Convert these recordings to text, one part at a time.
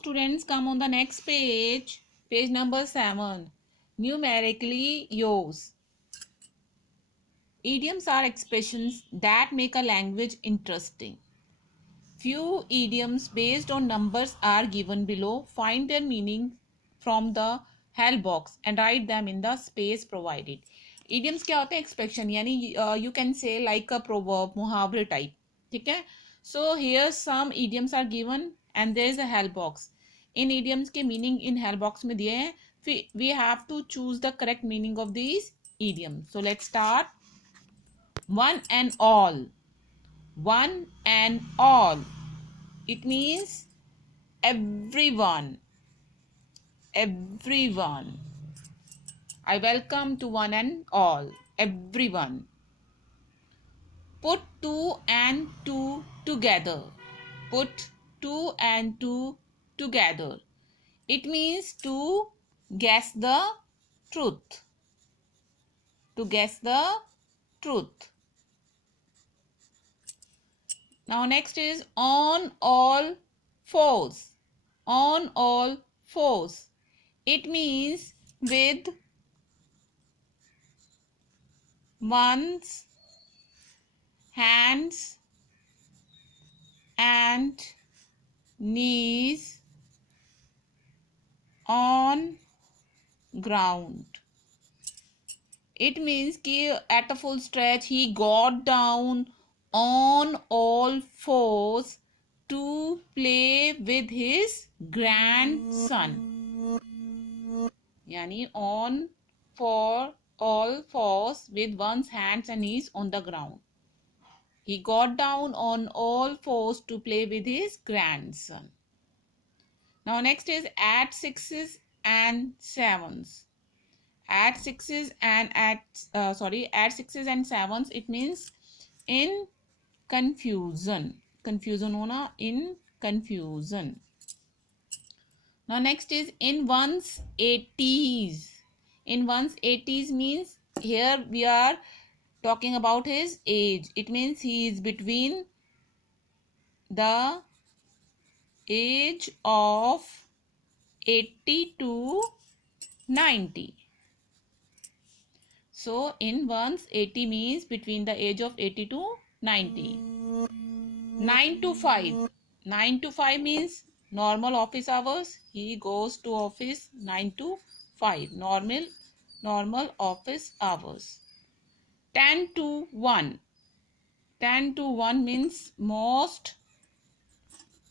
students, come on the next page, page number 7. Numerically yours. Idioms are expressions that make a language interesting. Few idioms based on numbers are given below. Find their meaning from the help box and write them in the space provided. Idioms क्या होते हैं? Expression, यानी you can say like a proverb, मुहावरे type. ठीक है? So here some idioms are given and there is a help box. In idioms के meaning in help box में दिए हैं. We have to choose the correct meaning of these idioms. So let's start. One and all. One and all. It means everyone. Everyone. I welcome to one and all. Everyone. Put two and two together. Put two and two together. It means to guess the truth. To guess the truth. Now next is on all fours. On all fours. It means with one's hands and knees on ground. It means कि at a full stretch he got down on all fours to play with his grandson. यानी on for all fours with one's hands and knees on the ground. He got down on all fours to play with his grandson. Now next is add sixes and sevens. Add sixes and add sixes and sevens. It means in confusion. Confusion होना, in confusion. Now next is in one's 80s. In one's 80s means here we are talking about his age. It means he is between the age of 80 to 90. So in one's 80 means between the age of 80 to 90. 9 to 5. 9 to 5 means normal office hours. He goes to office 9 to 5. Normal office hours. 10 to 1. 10 to 1 means most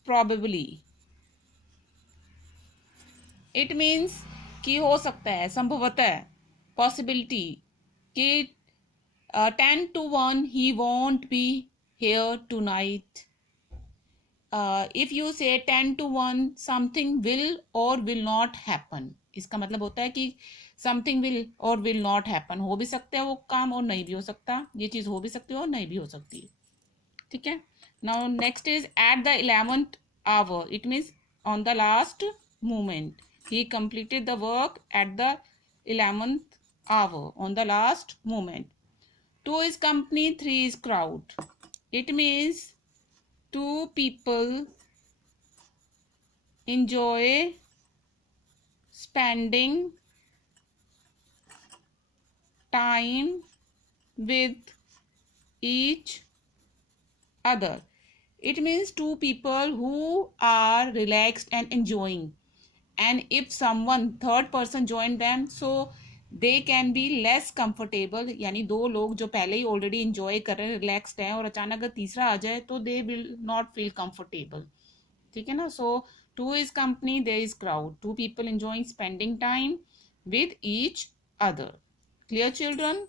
probably. It means कि हो सकता है, संभवतः, possibility कि 10 to 1 he won't be here tonight. If you say 10 to 1 something will or will not happen. इसका मतलब होता है कि something will or will not happen. हो भी सकता है वो काम और नहीं भी हो सकता. ये चीज़ हो भी सकती है और नहीं भी हो सकती. ठीक है. Now next is at the 11th hour. It means on the last moment. He completed the work at the 11th hour, on the last moment. 2 is company, 3 is crowd. It means two people enjoy spending time with each other. It means two people who are relaxed and enjoying. And if someone third person join them, so they can be less comfortable. यानी दो लोग जो पहले ही already enjoy कर रहे हैं, relaxed हैं, और अचानक अगर तीसरा आ जाए तो they will not feel comfortable. ठीक है ना. So 2 is company, there is crowd. Two people enjoying spending time with each other. Clear children?